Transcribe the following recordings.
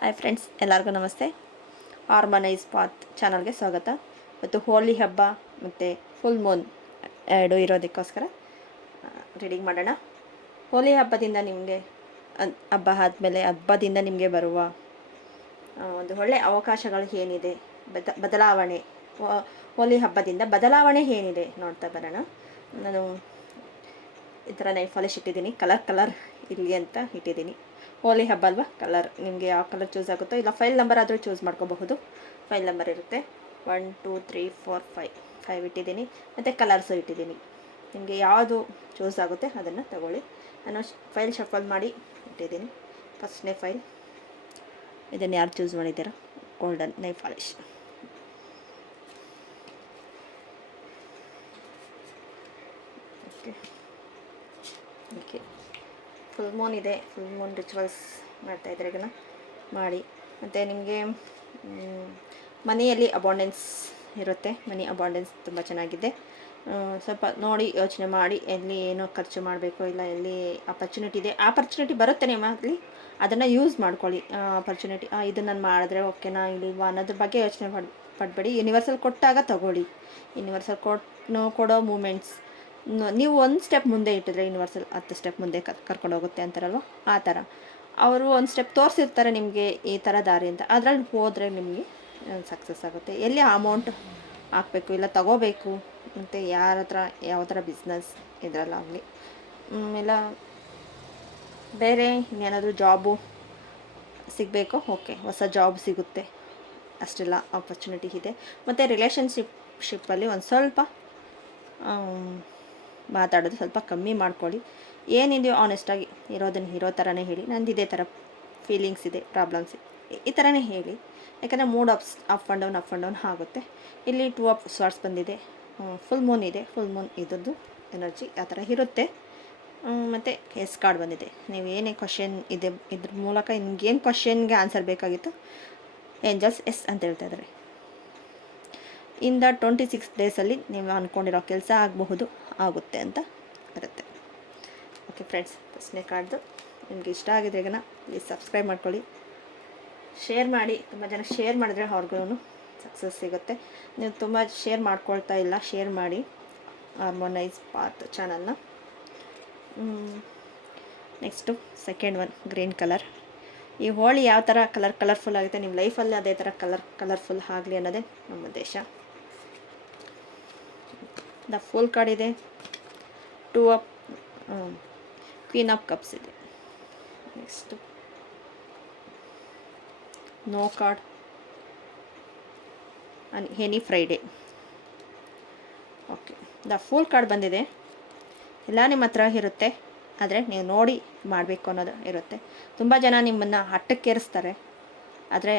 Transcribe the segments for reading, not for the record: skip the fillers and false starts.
Hi friends, ಎಲ್ಲರಿಗೂ ನಮಸ್ತೆ. ಹಾರ್ಮನೈಸ್ path ಚಾನಲ್ಗೆ ಸ್ವಾಗತ. ಮತ್ತು ಹೋಳಿ ಹಬ್ಬ ಮತ್ತು ಫುಲ್ ಮೂನ್ ಎರಡು ಇರೋದಕ್ಕೋಸ್ಕರ ರೀಡಿಂಗ್ ಮಾಡೋಣ. ಹೋಳಿ ಹಬ್ಬದಿಂದ ನಿಮಗೆ ಹಬ್ಬ ಆದಮೇಲೆ ಹಬ್ಬದಿಂದ ನಿಮಗೆ ಬರುವ ಒಂದು ಒಳ್ಳೆಯ ಅವಕಾಶಗಳು ಏನಿದೆ, ಬದಲಾವಣೆ, ಹೋಳಿ ಹಬ್ಬದಿಂದ ಬದಲಾವಣೆ ಏನಿದೆ ನೋಡ್ತಾ ಬರೋಣ. ನಾನು ಈ ಥರ ನೈಫ್ ಪಾಲಿಶ್ ಇಟ್ಟಿದ್ದೀನಿ, ಕಲರ್ ಇರಲಿ ಅಂತ ಇಟ್ಟಿದ್ದೀನಿ. ಹೋಳಿ ಹಬ್ಬ ಅಲ್ವಾ, ಕಲರ್ ನಿಮಗೆ ಯಾವ ಕಲರ್ ಚೂಸ್ ಆಗುತ್ತೋ, ಇಲ್ಲ ಫೈಲ್ ನಂಬರ್ ಆದರೂ ಚೂಸ್ ಮಾಡ್ಕೋಬಹುದು. ಫೈಲ್ ನಂಬರ್ ಇರುತ್ತೆ 1 2 3 4 5 ಇಟ್ಟಿದ್ದೀನಿ, ಮತ್ತು ಕಲರ್ಸು ಇಟ್ಟಿದ್ದೀನಿ. ನಿಮಗೆ ಯಾವುದು ಚೂಸ್ ಆಗುತ್ತೆ ಅದನ್ನು ತಗೊಳ್ಳಿ. ನಾನು ಫೈಲ್ ಶಫಲ್ ಮಾಡಿ ಇಟ್ಟಿದ್ದೀನಿ. ಫಸ್ಟ್ನೇ ಫೈಲ್, ಇದನ್ನು ಯಾರು ಚೂಸ್ ಮಾಡಿದ್ದೀರಾ? Golden knife polish. Okay, full Moon ಇದೆ. ಫುಲ್ ಮೂನ್ ರಿಚುವಲ್ಸ್ ಮಾಡ್ತಾಯಿದ್ರೆ ಇದನ್ನು ಮಾಡಿ. ಮತ್ತು ನಿಮಗೆ ಮನೆಯಲ್ಲಿ ಅಬಾಂಡೆನ್ಸ್ ಇರುತ್ತೆ. ಮನಿ ಅಬಾಂಡೆನ್ಸ್ ತುಂಬ ಚೆನ್ನಾಗಿದೆ. ಸ್ವಲ್ಪ ನೋಡಿ ಯೋಚನೆ ಮಾಡಿ ಎಲ್ಲಿ ಏನೋ ಖರ್ಚು ಮಾಡಬೇಕು, ಇಲ್ಲ ಎಲ್ಲಿ ಆಪರ್ಚುನಿಟಿ ಇದೆ, ಆಪರ್ಚುನಿಟಿ ಬರುತ್ತೆ ನಿಮ್ಮಲ್ಲಿ, ಅದನ್ನು ಯೂಸ್ ಮಾಡ್ಕೊಳ್ಳಿ. ಆಪರ್ಚುನಿಟಿ ಇದು ನಾನು ಮಾಡಿದ್ರೆ ಓಕೆನಾ ಇಲ್ವಾ ಅನ್ನೋದ್ರ ಬಗ್ಗೆ ಯೋಚನೆ ಪಡಬೇಡಿ. ಯೂನಿವರ್ಸಲ್ ಕೊಟ್ಟಾಗ ತಗೊಳ್ಳಿ. ಯೂನಿವರ್ಸಲ್ ಕೊಡೋ ಮೂಮೆಂಟ್ಸ್ ನೀವು ಒಂದು ಸ್ಟೆಪ್ ಮುಂದೆ ಇಟ್ಟಿದ್ರೆ ಯೂನಿವರ್ಸಲ್ 10 ಸ್ಟೆಪ್ ಮುಂದೆ ಕರ್ಕೊಂಡು ಹೋಗುತ್ತೆ ಅಂತಾರಲ್ವ, ಆ ಥರ ಅವರು ಒಂದು ಸ್ಟೆಪ್ ತೋರಿಸಿರ್ತಾರೆ ನಿಮಗೆ ಈ ಥರ ದಾರಿ ಅಂತ. ಅದರಲ್ಲಿ ಹೋದರೆ ನಿಮಗೆ ಸಕ್ಸಸ್ ಆಗುತ್ತೆ. ಎಲ್ಲಿ ಅಮೌಂಟ್ ಹಾಕಬೇಕು, ಇಲ್ಲ ತಗೋಬೇಕು, ಮತ್ತು ಯಾರ ಹತ್ರ ಯಾವ ಥರ ಬಿಸ್ನೆಸ್ ಇದರಲ್ಲಾಗಲಿ, ಇಲ್ಲ ಬೇರೆ ಇನ್ನೇನಾದರೂ ಜಾಬು ಸಿಗಬೇಕು, ಓಕೆ ಹೊಸ ಜಾಬ್ ಸಿಗುತ್ತೆ, ಅಷ್ಟೆಲ್ಲ ಆಪರ್ಚುನಿಟಿ ಇದೆ. ಮತ್ತು ರಿಲೇಷನ್ಶಿಪ್ಪಲ್ಲಿ ಒಂದು ಸ್ವಲ್ಪ ಮಾತಾಡೋದು ಸ್ವಲ್ಪ ಕಮ್ಮಿ ಮಾಡ್ಕೊಳ್ಳಿ. ಏನಿದೆಯೋ ಆನೆಸ್ಟಾಗಿ ಇರೋದನ್ನು ಇರೋ ಥರನೇ ಹೇಳಿ. ನಂದು ಇದೇ ಥರ ಫೀಲಿಂಗ್ಸ್ ಇದೆ, ಪ್ರಾಬ್ಲಮ್ಸ್ ಈ ಥರನೇ ಹೇಳಿ. ಯಾಕಂದರೆ ಮೂಡ್ ಅಪ್ ಆ್ಯಂಡ್ ಡೌನ್ ಆಗುತ್ತೆ. ಇಲ್ಲಿ 2 ಆಫ್ ಸ್ವಾರ್ಡ್ಸ್ ಬಂದಿದೆ. ಫುಲ್ ಮೂನ್ ಇದೆ. ಫುಲ್ ಮೂನ್ ಇದ್ದದ್ದು ಎನರ್ಜಿ ಆ ಥರ ಇರುತ್ತೆ. ಮತ್ತು ಎಸ್ ಕಾರ್ಡ್ ಬಂದಿದೆ. ನೀವು ಏನೇ ಕ್ವಶನ್ ಇದೆ, ಇದ್ರ ಮೂಲಕ ನಿಮ್ಗೇನು ಕ್ವಶನ್ಗೆ ಆನ್ಸರ್ ಬೇಕಾಗಿತ್ತು, ಏಂಜಲ್ಸ್ ಎಸ್ ಅಂತ ಹೇಳ್ತಾ ಇದ್ದಾರೆ. ಇನ್ ದ 26 ಡೇಸಲ್ಲಿ ನೀವು ಅಂದ್ಕೊಂಡಿರೋ ಕೆಲಸ ಆಗುತ್ತೆ ಅಂತ ಇರುತ್ತೆ. ಓಕೆ ಫ್ರೆಂಡ್ಸ್, ಫಸ್ಟ್ನೇ ಕಾರ್ಡ್ದು ನಿಮಗೆ ಇಷ್ಟ ಆಗಿದೆ ಈಗ ಪ್ಲೀಸ್ ಸಬ್ಸ್ಕ್ರೈಬ್ ಮಾಡ್ಕೊಳ್ಳಿ, ಶೇರ್ ಮಾಡಿ. ತುಂಬ ಜನ ಶೇರ್ ಮಾಡಿದ್ರೆ ಅವ್ರಿಗೂ ಸಕ್ಸಸ್ ಸಿಗುತ್ತೆ. ನೀವು ತುಂಬ ಶೇರ್ ಮಾಡ್ಕೊಳ್ತಾ ಇಲ್ಲ, ಶೇರ್ ಮಾಡಿ ಹಾರ್ಮೋನೈಸ್ ಪಾತ್ ಚಾನಲ್ನ. Next second one, green colour. ಈ ಹೋಳಿ ಯಾವ ಥರ ಕಲರ್ಫುಲ್ ಆಗುತ್ತೆ, ನಿಮ್ಮ ಲೈಫಲ್ಲಿ ಅದೇ ಥರ ಕಲರ್ಫುಲ್ ಆಗಲಿ ಅನ್ನೋದೇ ನಮ್ಮ ಉದ್ದೇಶ. ದ ಫುಲ್ ಕಾರ್ಡ್ ಇದೆ. 2 ಆಫ್ ಕ್ವೀನ್ ಆಫ್ ಕಪ್ಸ್ ಇದೆ. Next no card and any Friday. Okay, the full card ಬಂದಿದೆ. ಎಲ್ಲ ನಿಮ್ಮ ಹತ್ರ ಇರುತ್ತೆ, ಆದರೆ ನೀವು ನೋಡಿ ಮಾಡಬೇಕು ಅನ್ನೋದು ಇರುತ್ತೆ. ತುಂಬ ಜನ ನಿಮ್ಮನ್ನು ಹಟ್ಟಕ್ಕೇರಿಸ್ತಾರೆ, ಆದರೆ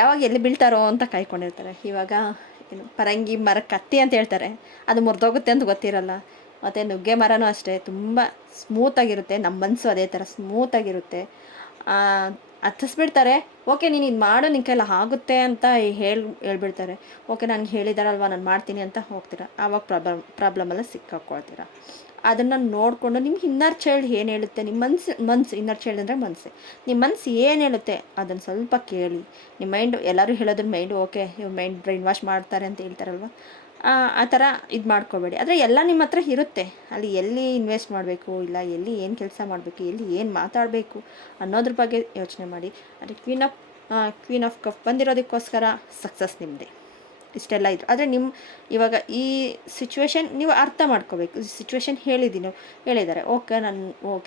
ಯಾವಾಗ ಎಲ್ಲಿ ಬೀಳ್ತಾರೋ ಅಂತ ಕಾಯ್ಕೊಂಡಿರ್ತಾರೆ. ಇವಾಗ ಏನು ಪರಂಗಿ ಮರ ಕತ್ತಿ ಅಂತ ಹೇಳ್ತಾರೆ, ಅದು ಮುರಿದೋಗುತ್ತೆ ಅಂತ ಗೊತ್ತಿರಲ್ಲ. ಮತ್ತು ನುಗ್ಗೆ ಮರನೂ ಅಷ್ಟೇ, ತುಂಬ ಸ್ಮೂತಾಗಿರುತ್ತೆ. ನಮ್ಮ ಮನಸ್ಸು ಅದೇ ಥರ ಸ್ಮೂತಾಗಿರುತ್ತೆ. ಹತ್ತಿಸ್ಬಿಡ್ತಾರೆ. ಓಕೆ ನೀನು ಇದು ಮಾಡು, ನಿನ್ನ ಕೈಲಿ ಆಗುತ್ತೆ ಅಂತ ಹೇಳ್ಬಿಡ್ತಾರೆ. ಓಕೆ ನನಗೆ ಹೇಳಿದಾರಲ್ವ ನಾನು ಮಾಡ್ತೀನಿ ಅಂತ ಹೋಗ್ತೀರಾ. ಆವಾಗ ಪ್ರಾಬ್ಲಮೆಲ್ಲ ಸಿಕ್ಕಾಕೊಳ್ತೀರ. ಅದನ್ನು ನೋಡಿಕೊಂಡು ನಿಮ್ಮ ಇನ್ನರ್ ಚೈಲ್ಡ್ ಏನು ಹೇಳುತ್ತೆ, ನಿಮ್ಮ ಮನ್ಸು ಇನ್ನರ್ ಚೈಲ್ಡ್ ಅಂದರೆ ಮನಸ್ಸು, ನಿಮ್ಮ ಮನಸ್ಸು ಏನು ಹೇಳುತ್ತೆ ಅದನ್ನು ಸ್ವಲ್ಪ ಕೇಳಿ. ನಿಮ್ಮ ಮೈಂಡು ಎಲ್ಲರೂ ಹೇಳೋದ್ರ ಮೈಂಡು ಓಕೆ ಇವ್ರು ಮೈಂಡ್ ಬ್ರೈನ್ ವಾಶ್ ಮಾಡ್ತಾರೆ ಅಂತ ಹೇಳ್ತಾರಲ್ವ, ಆ ಥರ ಇದು ಮಾಡ್ಕೋಬೇಡಿ. ಆದರೆ ಎಲ್ಲ ನಿಮ್ಮ ಹತ್ರ ಇರುತ್ತೆ. ಅಲ್ಲಿ ಎಲ್ಲಿ ಇನ್ವೆಸ್ಟ್ ಮಾಡಬೇಕು, ಇಲ್ಲ ಎಲ್ಲಿ ಏನು ಕೆಲಸ ಮಾಡಬೇಕು, ಎಲ್ಲಿ ಏನು ಮಾತಾಡಬೇಕು ಅನ್ನೋದ್ರ ಬಗ್ಗೆ ಯೋಚನೆ ಮಾಡಿ. ಅದೇ ಕ್ವೀನ್ ಆಫ್ ಕಪ್ ಬಂದಿರೋದಕ್ಕೋಸ್ಕರ ಸಕ್ಸಸ್ ನಿಮ್ಮದೇ. ಇಷ್ಟೆಲ್ಲ ಇದ್ರು, ಆದರೆ ಇವಾಗ ಈ ಸಿಚುವೇಶನ್ ನೀವು ಅರ್ಥ ಮಾಡ್ಕೋಬೇಕು. ಸಿಚುವೇಶನ್ ಹೇಳಿದ್ದಾರೆ,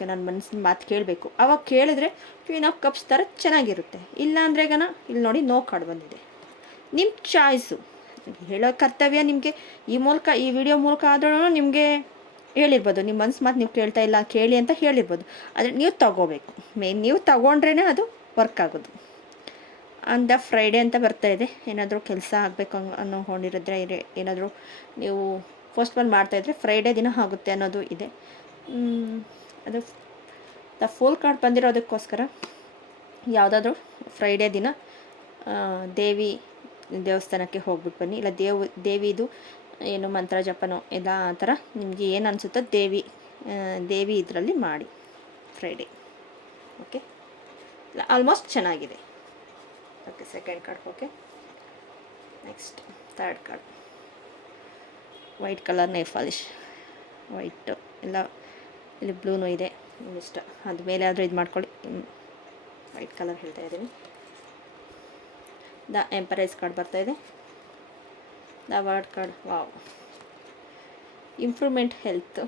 ನನ್ನ ಮನಸ್ಸಿನ ಮಾತು ಕೇಳಬೇಕು. ಅವಾಗ ಕೇಳಿದ್ರೆ ಕ್ವೀನ್ ಆಫ್ ಕಪ್ಸ್ ಥರ ಚೆನ್ನಾಗಿರುತ್ತೆ. ಇಲ್ಲ ಅಂದರೆ ಇಲ್ಲಿ ನೋಡಿ ನೋ ಕಾರ್ಡ್ ಬಂದಿದೆ. ನಿಮ್ಮ ಚಾಯ್ಸು, ಹೇಳೋ ಕರ್ತವ್ಯ ನಿಮಗೆ ಈ ವಿಡಿಯೋ ಮೂಲಕ ಆದ್ರೂ ನಿಮಗೆ ಹೇಳಿರ್ಬೋದು. ನಿಮ್ಮ ಮನಸ್ಸು ಮಾತು ನೀವು ಕೇಳ್ತಾ ಇಲ್ಲ, ಕೇಳಿ ಅಂತ ಹೇಳಿರ್ಬೋದು. ಆದರೆ ನೀವು ತಗೋಬೇಕು. ನೀವು ತಗೊಂಡ್ರೇ ಅದು ವರ್ಕ್ ಆಗೋದು. ಅಂದ ಫ್ರೈಡೇ ಅಂತ ಬರ್ತಾಯಿದೆ. ಏನಾದರೂ ಕೆಲಸ ಆಗಬೇಕು ಅನ್ನೋಕೊಂಡಿರಿದ್ರೆ, ಏನಾದರೂ ನೀವು ಪೋಸ್ಟ್ಪೋನ್ ಮಾಡ್ತಾಯಿದ್ರೆ ಫ್ರೈಡೇ ದಿನ ಆಗುತ್ತೆ ಅನ್ನೋದು ಇದೆ. ಅದು ದ ಫುಲ್ ಕಾರ್ಡ್ ಬಂದಿರೋದಕ್ಕೋಸ್ಕರ ಯಾವುದಾದ್ರೂ ಫ್ರೈಡೇ ದಿನ ದೇವಸ್ಥಾನಕ್ಕೆ ಹೋಗ್ಬಿಟ್ಟು ಬನ್ನಿ. ಇಲ್ಲ ದೇವಿದು ಏನು ಮಂತ್ರ ಜಪನೋ ಇಲ್ಲ ಆ ಥರ ನಿಮಗೆ ಏನು ಅನಿಸುತ್ತೋ ದೇವಿ ಇದರಲ್ಲಿ ಮಾಡಿ ಫ್ರೈಡೇ. ಓಕೆ, ಆಲ್ಮೋಸ್ಟ್ ಚೆನ್ನಾಗಿದೆ. Okay, second card. Okay, next third card. White colour nail polish. White ಎಲ್ಲ, ಇಲ್ಲಿ ಬ್ಲೂನೂ ಇದೆ, ನಿಮ್ಮ ಇಷ್ಟ. ಅದು ಮೇಲೆ ಆದರೂ ಇದು ಮಾಡ್ಕೊಳ್ಳಿ. ವೈಟ್ ಕಲರ್ ಹೇಳ್ತಾ ಇದ್ದೀನಿ. ದ ಎಂಪರೈಸ್ ಕಾರ್ಡ್ ಬರ್ತಾಯಿದೆ. The world card. Wow. Improvement health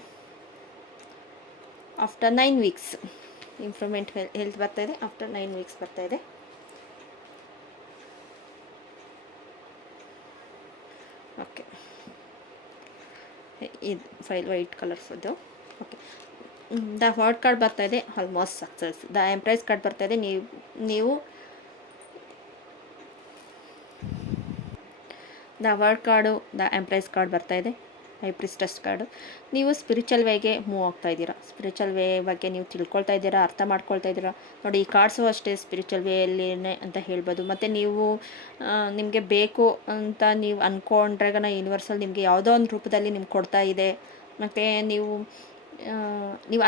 after 9 weeks. Improvement health ಬರ್ತಾಯಿದೆ ಆಫ್ಟರ್ 9 ವೀಕ್ಸ್ ಬರ್ತಾಯಿದೆ. ಓಕೆ, ಇದು ಫೈಲ್ ವೈಟ್ ಕಲರ್ಸದ್ದು. ಓಕೆ, ದ ವರ್ಡ್ ಕಾರ್ಡ್ ಬರ್ತಾಯಿದೆ, almost success. The empress card ಬರ್ತಾಯಿದೆ. ನೀವು the world card, the empress card ಬರ್ತಾಯಿದೆ, high priestess card. ನೀವು spiritual ವೇಗೆ ಮೂವ್ ಆಗ್ತಾ ಇದ್ದೀರಾ. ಸ್ಪಿರಿಚುವಲ್ ವೇ ಬಗ್ಗೆ ನೀವು ತಿಳ್ಕೊಳ್ತಾ ಇದ್ದೀರಾ, ಅರ್ಥ ಮಾಡ್ಕೊಳ್ತಾ ಇದ್ದೀರಾ. ನೋಡಿ, ಈ ಕಾರ್ಡ್ಸು ಅಷ್ಟೇ ಸ್ಪಿರಿಚುವಲ್ ವೇಯಲ್ಲಿನೇ ಅಂತ ಹೇಳ್ಬೋದು. ಮತ್ತು ನೀವು ನಿಮಗೆ ಬೇಕು ಅಂತ ನೀವು ಅಂದ್ಕೊಂಡ್ರಾಗನ ಯೂನಿವರ್ಸಲ್ ನಿಮಗೆ ಯಾವುದೋ ಒಂದು ರೂಪದಲ್ಲಿ ನಿಮ್ಗೆ ಕೊಡ್ತಾ ಇದೆ. ಮತ್ತು ನೀವು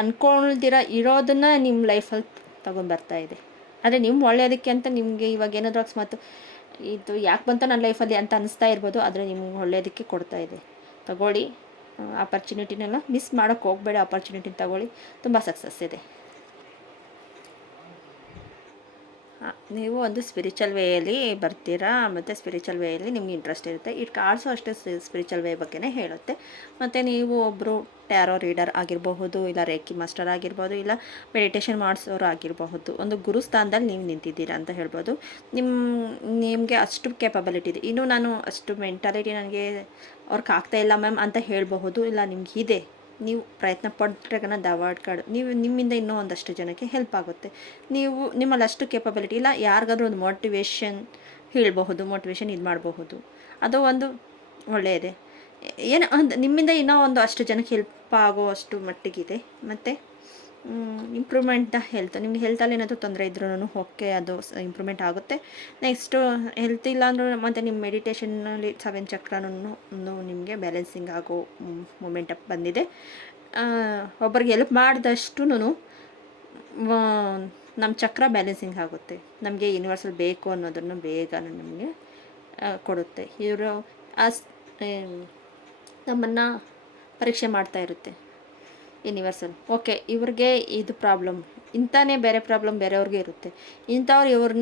ಅಂದ್ಕೊಳ್ದಿರ ಇರೋದನ್ನು ನಿಮ್ಮ ಲೈಫಲ್ಲಿ ತೊಗೊಂಡ್ಬರ್ತಾ ಇದೆ. ಆದರೆ ನಿಮ್ಮ ಒಳ್ಳೆಯದಕ್ಕೆ ಅಂತ ನಿಮಗೆ ಇವಾಗ ಏನಾದರೂ ಅಕಸ್ಮಾತ್ ಇದು ಯಾಕೆ ಬಂತ ನನ್ನ ಲೈಫಲ್ಲಿ ಅಂತ ಅನಿಸ್ತಾ ಇರ್ಬೋದು, ಆದರೆ ನಿಮ್ಗೆ ಒಳ್ಳೆಯದಕ್ಕೆ ಕೊಡ್ತಾ ಇದೆ. ತಗೊಳ್ಳಿ, ಆಪರ್ಚುನಿಟಿನೆಲ್ಲ ಮಿಸ್ ಮಾಡೋಕ್ಕೆ ಹೋಗಬೇಡಿ. ಆಪರ್ಚುನಿಟಿನ ತಗೊಳ್ಳಿ, ತುಂಬ ಸಕ್ಸಸ್ ಇದೆ. ನೀವು ಒಂದು ಸ್ಪಿರಿಚುವಲ್ ವೇಯಲ್ಲಿ ಬರ್ತೀರಾ, ಮತ್ತು ಸ್ಪಿರಿಚುವಲ್ ವೇಯಲ್ಲಿ ನಿಮ್ಗೆ ಇಂಟ್ರೆಸ್ಟ್ ಇರುತ್ತೆ. ಈ ಕಾರ್ಡ್ಸು ಅಷ್ಟೇ ಸ್ಪಿರಿಚುವಲ್ ವೇ ಬಗ್ಗೆನೇ ಹೇಳುತ್ತೆ. ಮತ್ತು ನೀವು ಒಬ್ಬರು ಟ್ಯಾರೋ ರೀಡರ್ ಆಗಿರಬಹುದು, ಇಲ್ಲ ರೇಕಿ ಮಾಸ್ಟರ್ ಆಗಿರ್ಬೋದು, ಇಲ್ಲ ಮೆಡಿಟೇಷನ್ ಮಾಡಿಸೋರು ಆಗಿರಬಹುದು. ಒಂದು ಗುರು ಸ್ಥಾನದಲ್ಲಿ ನೀವು ನಿಂತಿದ್ದೀರಾ ಅಂತ ಹೇಳ್ಬೋದು. ನಿಮಗೆ ಅಷ್ಟು ಕೇಪಬಿಲಿಟಿ ಇದೆ. ಇನ್ನೂ ನಾನು ಅಷ್ಟು ಮೆಂಟಾಲಿಟಿ ನನಗೆ ಅವ್ರಿಗೆ ಆಗ್ತಾಯಿಲ್ಲ ಮ್ಯಾಮ್ ಅಂತ ಹೇಳಬಹುದು. ಇಲ್ಲ, ನಿಮ್ಗೆ ಇದೆ, ನೀವು ಪ್ರಯತ್ನ ಪಡ್ತಾಗನ ದ ವರ್ಡ್ ಕಾರ್ಡ್ ನಿಮ್ಮಿಂದ ಇನ್ನೂ ಒಂದಷ್ಟು ಜನಕ್ಕೆ ಹೆಲ್ಪ್ ಆಗುತ್ತೆ. ನೀವು ನಿಮ್ಮಲ್ಲಿ ಅಷ್ಟು ಕೇಪಬಿಲಿಟಿ ಇಲ್ಲ. ಯಾರಿಗಾದ್ರೂ ಒಂದು ಮೋಟಿವೇಶನ್ ಹೇಳಬಹುದು, ಮೋಟಿವೇಶನ್ ಇದು ಮಾಡಬಹುದು. ಅದು ಒಂದು ಒಳ್ಳೆಯದೇ. ಏನೋ ಒಂದು ನಿಮ್ಮಿಂದ ಇನ್ನೂ ಒಂದು ಅಷ್ಟು ಜನಕ್ಕೆ ಹೆಲ್ಪ್ ಆಗೋ ಅಷ್ಟು ಮಟ್ಟಿಗಿದೆ. ಮತ್ತು ಇಂಪ್ರೂವ್ಮೆಂಟ್ ದ ಹೆಲ್ತ್. ನಿಮ್ಗೆ ಹೆಲ್ತಲ್ಲಿ ಏನಾದರೂ ತೊಂದರೆ ಇದ್ರೂ ಓಕೆ, ಅದು ಇಂಪ್ರೂವ್ಮೆಂಟ್ ಆಗುತ್ತೆ. ನೆಕ್ಸ್ಟು ಹೆಲ್ತ್ ಇಲ್ಲ ಅಂದರೂ ಮತ್ತು ನಿಮ್ಮ ಮೆಡಿಟೇಷನ್ನಲ್ಲಿ 7 ಚಕ್ರನೂ ನಿಮಗೆ ಬ್ಯಾಲೆನ್ಸಿಂಗ್ ಆಗೋ ಮೂಮೆಂಟ್ ಬಂದಿದೆ. ಒಬ್ಬರಿಗೆ ಹೆಲ್ಪ್ ಮಾಡಿದಷ್ಟು ನಮ್ಮ ಚಕ್ರ ಬ್ಯಾಲೆನ್ಸಿಂಗ್ ಆಗುತ್ತೆ. ನಮಗೆ ಯೂನಿವರ್ಸಲ್ ಬೇಕು ಅನ್ನೋದನ್ನು ಬೇಗ ನಮಗೆ ಕೊಡುತ್ತೆ. ಇವರು ನಮ್ಮನ್ನು ಪರೀಕ್ಷೆ ಮಾಡ್ತಾ ಇರುತ್ತೆ ಯೂನಿವರ್ಸಲ್. ಓಕೆ, ಇವ್ರಿಗೆ ಇದು ಪ್ರಾಬ್ಲಮ್, ಇಂಥನೇ ಬೇರೆ ಪ್ರಾಬ್ಲಮ್ ಬೇರೆಯವ್ರಿಗೆ ಇರುತ್ತೆ. ಇಂಥವ್ರು ಇವ್ರ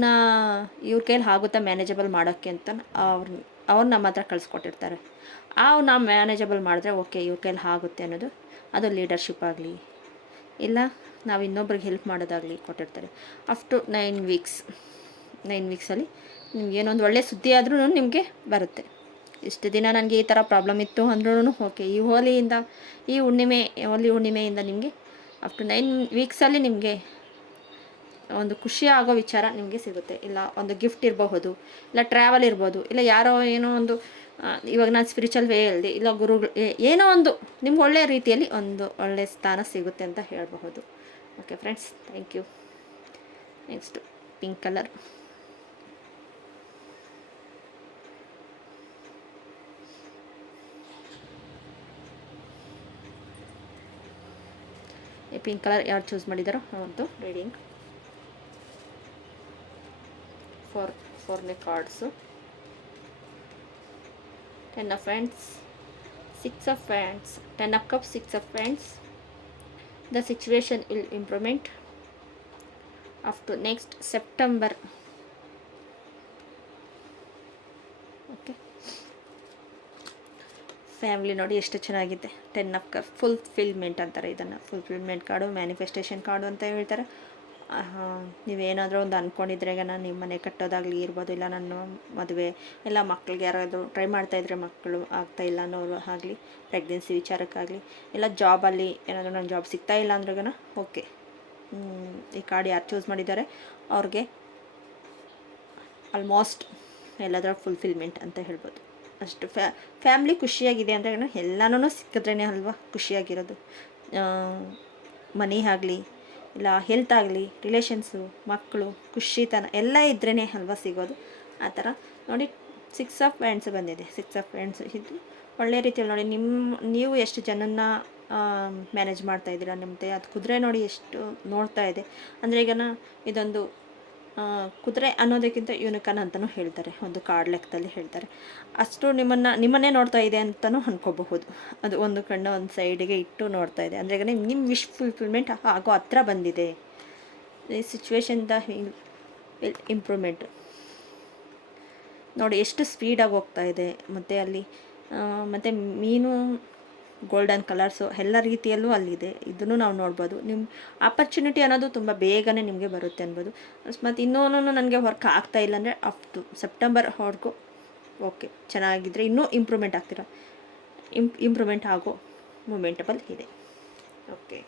ಕೈಲಿ ಆಗುತ್ತಾ ಮ್ಯಾನೇಜಬಲ್ ಮಾಡೋಕ್ಕೆ ಅಂತ ಅವ್ರು ನಮ್ಮ ಹತ್ರ ಕಳಿಸ್ಕೊಟ್ಟಿರ್ತಾರೆ. ನಾವು ಮ್ಯಾನೇಜಬಲ್ ಮಾಡಿದ್ರೆ ಓಕೆ, ಇವ್ರ ಕೈಲಿ ಆಗುತ್ತೆ ಅನ್ನೋದು, ಅದು ಲೀಡರ್ಶಿಪ್ ಆಗಲಿ, ಇಲ್ಲ ನಾವು ಇನ್ನೊಬ್ರಿಗೆ ಹೆಲ್ಪ್ ಮಾಡೋದಾಗಲಿ ಕೊಟ್ಟಿರ್ತಾರೆ. ಅಫ್ಟು 9 ವೀಕ್ಸಲ್ಲಿ ನಿಮ್ಗೆ ಏನೊಂದು ಒಳ್ಳೆಯ ಸುದ್ದಿ ಆದ್ರೂ ನಿಮಗೆ ಬರುತ್ತೆ. ಇಷ್ಟು ದಿನ ನನಗೆ ಈ ಥರ ಪ್ರಾಬ್ಲಮ್ ಇತ್ತು ಅಂದ್ರೂ ಓಕೆ, ಈ ಹೋಲಿ ಹುಣ್ಣಿಮೆಯಿಂದ ನಿಮಗೆ ಅಫ್ಟು 9 ವೀಕ್ಸಲ್ಲಿ ನಿಮಗೆ ಒಂದು ಖುಷಿ ಆಗೋ ವಿಚಾರ ನಿಮಗೆ ಸಿಗುತ್ತೆ. ಇಲ್ಲ ಒಂದು ಗಿಫ್ಟ್ ಇರಬಹುದು, ಇಲ್ಲ ಟ್ರಾವೆಲ್ ಇರ್ಬೋದು, ಇಲ್ಲ ಯಾರೋ ಏನೋ ಒಂದು ಇವಾಗ ನಾನು ಸ್ಪಿರಿಚುವಲ್ ವೇ ಹೇಳ್ದೆ, ಇಲ್ಲ ಗುರುಗಳು ಏನೋ ಒಂದು ನಿಮ್ಗೆ ಒಳ್ಳೆಯ ರೀತಿಯಲ್ಲಿ ಒಂದು ಒಳ್ಳೆಯ ಸ್ಥಾನ ಸಿಗುತ್ತೆ ಅಂತ ಹೇಳಬಹುದು. Okay friends, thank you. Next pink colour. ಈ ಪಿಂಕ್ ಕಲರ್ ಯಾರು ಚೂಸ್ ಮಾಡಿದಾರೋ ಒಂದು reading. 4 cards. 10 of Wands, 6 of Wands, 10 of Cups, 6 of Wands. The situation will improvement up to next September. Okay, family ನೋಡಿ ಎಷ್ಟು ಚೆನ್ನಾಗಿದೆ. 10 of Cups ಫುಲ್ಫಿಲ್ಮೆಂಟ್ ಅಂತಾರೆ ಇದನ್ನು. Fulfilment card, manifestation card ಅಂತ ಹೇಳ್ತಾರೆ. ನೀವೇನಾದರೂ ಒಂದು ಅಂದ್ಕೊಂಡಿದ್ರೆ ನಿಮ್ಮ ಮನೆ ಕಟ್ಟೋದಾಗಲಿ ಇರ್ಬೋದು, ಇಲ್ಲ ನನ್ನ ಮದುವೆ, ಇಲ್ಲ ಮಕ್ಕಳಿಗೆ ಯಾರಾದರೂ ಟ್ರೈ ಮಾಡ್ತಾಯಿದ್ರೆ ಮಕ್ಕಳು ಆಗ್ತಾಯಿಲ್ಲ ಅನ್ನೋರು ಆಗಲಿ, ಪ್ರೆಗ್ನೆನ್ಸಿ ವಿಚಾರಕ್ಕಾಗಲಿ, ಇಲ್ಲ ಜಾಬಲ್ಲಿ ಏನಾದರೂ ನನ್ನ ಜಾಬ್ ಸಿಗ್ತಾಯಿಲ್ಲ ಅಂದ್ರೂ ಓಕೆ, ಈ ಕಾರ್ಡ್ ಯಾರು ಚೂಸ್ ಮಾಡಿದ್ದಾರೆ ಅವ್ರಿಗೆ ಆಲ್ಮೋಸ್ಟ್ ಎಲ್ಲದರ ಫುಲ್ಫಿಲ್ಮೆಂಟ್ ಅಂತ ಹೇಳ್ಬೋದು. ಅಷ್ಟು ಫ್ಯಾಮ್ಲಿ ಖುಷಿಯಾಗಿದೆ ಅಂದರೆ ಎಲ್ಲನೂ ಸಿಕ್ಕಿದ್ರೇ ಅಲ್ವಾ ಖುಷಿಯಾಗಿರೋದು. ಮನಿ ಆಗಲಿ, ಇಲ್ಲ ಹೆಲ್ತ್ ಆಗಲಿ, ರಿಲೇಷನ್ಸು, ಮಕ್ಕಳು, ಖುಷಿತನ ಎಲ್ಲ ಇದ್ರೇ ಅಲ್ವಾ ಸಿಗೋದು. ಆ ಥರ ನೋಡಿ 6 of Wands ಬಂದಿದೆ. 6 of Wands ಇದು ಒಳ್ಳೆಯ ರೀತಿಯಲ್ಲಿ ನೋಡಿ ನೀವು ಎಷ್ಟು ಜನನ್ನ ಮ್ಯಾನೇಜ್ ಮಾಡ್ತಾಯಿದ್ದೀರಾ. ನಿಮ್ಮದೇ ಅದು ಕುದುರೆ ನೋಡಿ ಎಷ್ಟು ನೋಡ್ತಾ ಇದೆ ಅಂದರೆ ಈಗ ಇದೊಂದು ಕುದುರೆ ಅನ್ನೋದಕ್ಕಿಂತ ಯೂನಿಕಾರ್ನ್ ಅಂತಲೂ ಹೇಳ್ತಾರೆ, ಒಂದು ಕಾರ್ಡ್ ಲೆಕ್ಕದಲ್ಲಿ ಹೇಳ್ತಾರೆ. ಅಷ್ಟು ನಿಮ್ಮನ್ನೇ ನೋಡ್ತಾ ಇದೆ ಅಂತಲೂ ಅನ್ಕೋಬಹುದು. ಅದು ಒಂದು ಕಣ್ಣು ಒಂದು ಸೈಡಿಗೆ ಇಟ್ಟು ನೋಡ್ತಾ ಇದೆ ಅಂದರೆ ನಿಮ್ಮ ವಿಶ್ ಫುಲ್ಫಿಲ್ಮೆಂಟ್ ಆಗೋ ಹತ್ರ ಬಂದಿದೆ. ಈ ಸಿಚುವೇಶನ್ ವಿಲ್ ಇಂಪ್ರೂವ್ಮೆಂಟ್ ನೋಡಿ ಎಷ್ಟು ಸ್ಪೀಡಾಗಿ ಹೋಗ್ತಾ ಇದೆ. ಮತ್ತು ಅಲ್ಲಿ ಮತ್ತು ಮೀನು ಗೋಲ್ಡನ್ ಕಲರ್ಸು ಎಲ್ಲ ರೀತಿಯಲ್ಲೂ ಅಲ್ಲಿದೆ. ಇದನ್ನು ನಾವು ನೋಡ್ಬೋದು. ನಿಮ್ಮ ಆಪರ್ಚುನಿಟಿ ಅನ್ನೋದು ತುಂಬ ಬೇಗನೆ ನಿಮಗೆ ಬರುತ್ತೆ ಅನ್ಬೋದು. ಮತ್ತು ಇನ್ನೂ ನನಗೆ ವರ್ಕ್ ಆಗ್ತಾ ಇಲ್ಲ ಅಂದರೆ ಅಪ್ ಟು ಸೆಪ್ಟೆಂಬರ್ವರೆಗೂ ಓಕೆ ಚೆನ್ನಾಗಿದ್ದರೆ ಇನ್ನೂ ಇಂಪ್ರೂವ್ಮೆಂಟ್ ಆಗ್ತೀರಾ. ಇಂಪ್ರೂವ್ಮೆಂಟ್ ಆಗೋ ಮೂಮೆಂಟಬಲ್ ಇದೆ. Okay,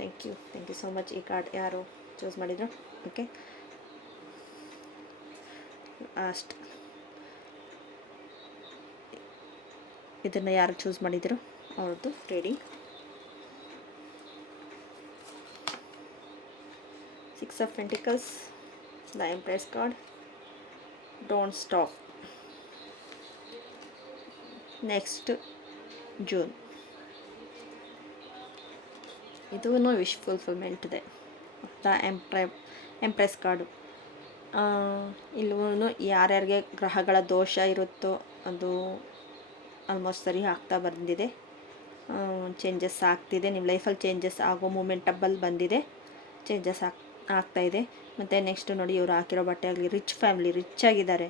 thank you so much. ಈ ಕಾರ್ಡ್ ಯಾರು ಚೂಸ್ ಮಾಡಿದ್ರು? ಓಕೆ, ಲಾಸ್ಟ್ ಇದನ್ನು ಯಾರು ಚೂಸ್ ಮಾಡಿದ್ರು ಅವ್ರದ್ದು reading. 6 of Pentacles, the Empress card, don't stop. Next June, ಇದೂ ವಿಶ್ ಫುಲ್ಫಿಲ್ಮೆಂಟ್ ಇದೆ. The Empress card. ಇಲ್ಲೂ ಯಾರ್ಯಾರಿಗೆ ಗ್ರಹಗಳ ದೋಷ ಇರುತ್ತೋ ಅದು ಆಲ್ಮೋಸ್ಟ್ ಸರಿ ಆಗ್ತಾ ಬಂದಿದೆ. ಚೇಂಜಸ್ ಆಗ್ತಿದೆ ನಿಮ್ಮ ಲೈಫಲ್ಲಿ. ಚೇಂಜಸ್ ಆಗೋ ಮೂಮೆಂಟಬಲ್ ಬಂದಿದೆ, ಚೇಂಜಸ್ ಆಗ್ತಾಯಿದೆ. ಮತ್ತು ನೆಕ್ಸ್ಟ್ ನೋಡಿ, ಇವರು ಹಾಕಿರೋ ಬಟ್ಟೆ ಆಗಲಿ, ರಿಚ್ ಫ್ಯಾಮಿಲಿ, ರಿಚ್ ಆಗಿದ್ದಾರೆ.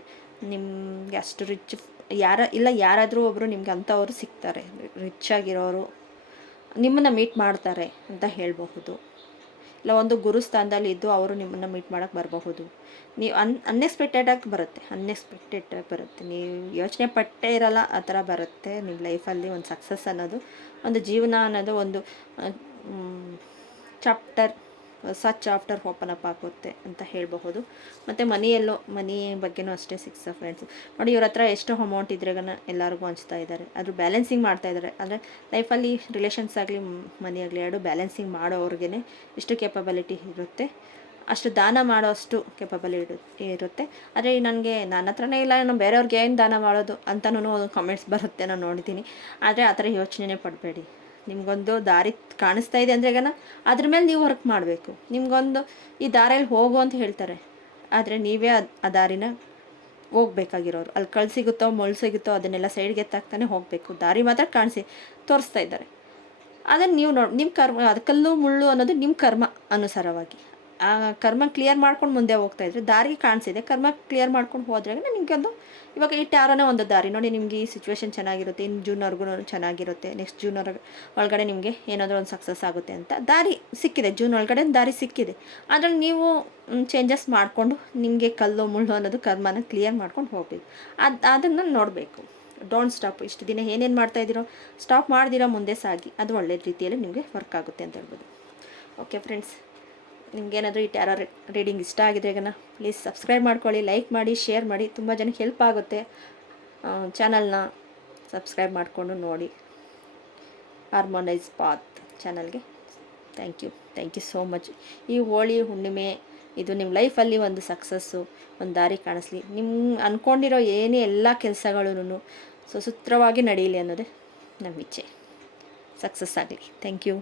ನಿಮಗೆ ಅಷ್ಟು ರಿಚ್ ಯಾರಾದರೂ ಒಬ್ಬರು ನಿಮ್ಗೆ ಅಂಥವರು ಸಿಗ್ತಾರೆ. ರಿಚ್ ಆಗಿರೋರು ನಿಮ್ಮನ್ನು ಮೀಟ್ ಮಾಡ್ತಾರೆ ಅಂತ ಹೇಳಬಹುದು. ಇಲ್ಲ ಒಂದು ಗುರುಸ್ಥಾನದಲ್ಲಿ ಇದ್ದು ಅವರು ನಿಮ್ಮನ್ನು ಮೀಟ್ ಮಾಡೋಕ್ಕೆ ಬರಬಹುದು. ನೀವು ಅನ್ಎಕ್ಸ್ಪೆಕ್ಟೆಡಾಗಿ ಬರುತ್ತೆ. ನೀವು ಯೋಚನೆ ಪಟ್ಟೇ ಇರಲ್ಲ, ಆ ಥರ ಬರುತ್ತೆ ನಿಮ್ಮ ಲೈಫಲ್ಲಿ. ಒಂದು ಸಕ್ಸಸ್ ಅನ್ನೋದು, ಒಂದು ಜೀವನ ಅನ್ನೋದು, ಒಂದು ಹೊಸ ಚಾಪ್ಟರ್ ಓಪನ್ ಅಪ್ ಆಗುತ್ತೆ ಅಂತ ಹೇಳಬಹುದು. ಮತ್ತು ಮನಿ ಬಗ್ಗೆನೂ ಅಷ್ಟೇ. 6 of Wands ನೋಡಿ, ಇವ್ರ ಹತ್ರ ಎಷ್ಟು ಅಮೌಂಟ್ ಇದ್ರೆಗನ ಎಲ್ಲರಿಗೂ ಹಂಚ್ತಾ ಇದ್ದಾರೆ. ಅದು ಬ್ಯಾಲೆನ್ಸಿಂಗ್ ಮಾಡ್ತಾ ಇದ್ದಾರೆ. ಅಂದರೆ ಲೈಫಲ್ಲಿ ರಿಲೇಷನ್ಸ್ ಆಗಲಿ ಮನಿ ಆಗಲಿ ಎರಡು ಬ್ಯಾಲೆನ್ಸಿಂಗ್ ಮಾಡೋವ್ರಿಗೆ ಎಷ್ಟು ಕೇಪಬಿಲಿಟಿ ಇರುತ್ತೆ, ಅಷ್ಟು ದಾನ ಮಾಡೋ ಅಷ್ಟು ಇರುತ್ತೆ. ಆದರೆ ನನ್ನ ಹತ್ರನೇ ಇಲ್ಲ, ನಾನು ಬೇರೆಯವ್ರಿಗೆ ಏನು ದಾನ ಮಾಡೋದು ಅಂತಲೂ ಕಮೆಂಟ್ಸ್ ಬರುತ್ತೆ, ನಾನು ನೋಡಿದ್ದೀನಿ. ಆದರೆ ಆ ಥರ ಯೋಚನೆ ಪಡಬೇಡಿ. ನಿಮಗೊಂದು ದಾರಿ ಕಾಣಿಸ್ತಾ ಇದೆ ಅಂದರೆ ಅದ್ರ ಮೇಲೆ ನೀವು ವರ್ಕ್ ಮಾಡಬೇಕು. ನಿಮಗೊಂದು ಈ ದಾರಿಯಲ್ಲಿ ಹೋಗು ಅಂತ ಹೇಳ್ತಾರೆ, ಆದರೆ ನೀವೇ ಆ ದಾರಿನ ಹೋಗ್ಬೇಕಾಗಿರೋರು. ಅಲ್ಲಿ ಕಳ್ಳು ಸಿಗುತ್ತೋ ಮೊಳ್ಳು ಸಿಗುತ್ತೋ ಅದನ್ನೆಲ್ಲ ಸೈಡ್ಗೆ ಎತ್ತಾಗ್ತಾನೆ ಹೋಗಬೇಕು. ದಾರಿ ಮಾತ್ರ ತೋರಿಸ್ತಾ ಇದ್ದಾರೆ. ಅದನ್ನು ನೀವು ನಿಮ್ಮ ಕರ್ಮ, ಅದು ಕಲ್ಲು ಮುಳ್ಳು ಅನ್ನೋದು ನಿಮ್ಮ ಕರ್ಮ ಅನುಸಾರವಾಗಿ ಆ ಕರ್ಮ ಕ್ಲಿಯರ್ ಮಾಡ್ಕೊಂಡು ಮುಂದೆ ಹೋಗ್ತಾಯಿದ್ರೆ ದಾರಿ ಕಾಣಿಸಿದೆ. ಕರ್ಮ ಕ್ಲಿಯರ್ ಮಾಡ್ಕೊಂಡು ಹೋದ್ರೆ ನಿಮಗೊಂದು ಇವಾಗ ಈ ಟ್ಯಾರೋನೇ ಒಂದು ದಾರಿ ನೋಡಿ. ನಿಮಗೆ ಈ ಸಿಚುವೇಶನ್ ಚೆನ್ನಾಗಿರುತ್ತೆ, ಇನ್ನು ಜೂನ್ವರೆಗೂ ಚೆನ್ನಾಗಿರುತ್ತೆ. ನೆಕ್ಸ್ಟ್ ಜೂನ್ ಒಳಗಡೆ ನಿಮಗೆ ಏನಾದರೂ ಒಂದು ಸಕ್ಸಸ್ ಆಗುತ್ತೆ ಅಂತ ದಾರಿ ಸಿಕ್ಕಿದೆ. ಜೂನ್ ಒಳಗಡೆ ದಾರಿ ಸಿಕ್ಕಿದೆ. ಅದ್ರಲ್ಲಿ ನೀವು ಚೇಂಜಸ್ ಮಾಡಿಕೊಂಡು ನಿಮಗೆ ಕಲ್ಲು ಮುಳ್ಳು ಅನ್ನೋದು ಕರ್ಮನ ಕ್ಲಿಯರ್ ಮಾಡ್ಕೊಂಡು ಹೋಗಬೇಕು. ಅದನ್ನು ನೋಡಬೇಕು. Don't stop. ಇಷ್ಟು ದಿನ ಏನೇನು ಮಾಡ್ತಾಯಿದ್ದೀರೋ ಸ್ಟಾಪ್ ಮಾಡ್ದಿರೋ ಮುಂದೆ ಸಾಗಿ, ಅದು ಒಳ್ಳೆ ರೀತಿಯಲ್ಲಿ ನಿಮಗೆ ವರ್ಕ್ ಆಗುತ್ತೆ ಅಂತ ಹೇಳ್ಬೋದು. ಓಕೆ ಫ್ರೆಂಡ್ಸ್, ನಿಮ್ಗೇನಾದರೂ ಈ ಟ್ಯಾರೋ ರೀಡಿಂಗ್ ಇಷ್ಟ ಆಗಿದ್ರೆ ಪ್ಲೀಸ್ ಸಬ್ಸ್ಕ್ರೈಬ್ ಮಾಡ್ಕೊಳ್ಳಿ, ಲೈಕ್ ಮಾಡಿ, ಶೇರ್ ಮಾಡಿ. ತುಂಬ ಜನಕ್ಕೆ ಹೆಲ್ಪ್ ಆಗುತ್ತೆ. ಚಾನಲ್ನ ಸಬ್ಸ್ಕ್ರೈಬ್ ಮಾಡಿಕೊಂಡು ನೋಡಿ. ಹಾರ್ಮೋನೈಸ್ ಪಾತ್ ಚಾನಲ್ಗೆ ಥ್ಯಾಂಕ್ ಯು ಸೋ ಮಚ್. ಈ ಹೋಳಿ ಹುಣ್ಣಿಮೆ ಇದು ನಿಮ್ಮ ಲೈಫಲ್ಲಿ ಒಂದು ಸಕ್ಸಸ್ಸು, ಒಂದು ದಾರಿ ಕಾಣಿಸ್ಲಿ. ನಿಮ್ಮ ಅಂದ್ಕೊಂಡಿರೋ ಏನೇ ಎಲ್ಲ ಕೆಲಸಗಳೂ ಸುಸೂತ್ರವಾಗಿ ನಡೀಲಿ ಅನ್ನೋದೇ ನಮ್ಮ ಇಚ್ಛೆ. ಸಕ್ಸಸ್ ಆಗಲಿ. Thank you.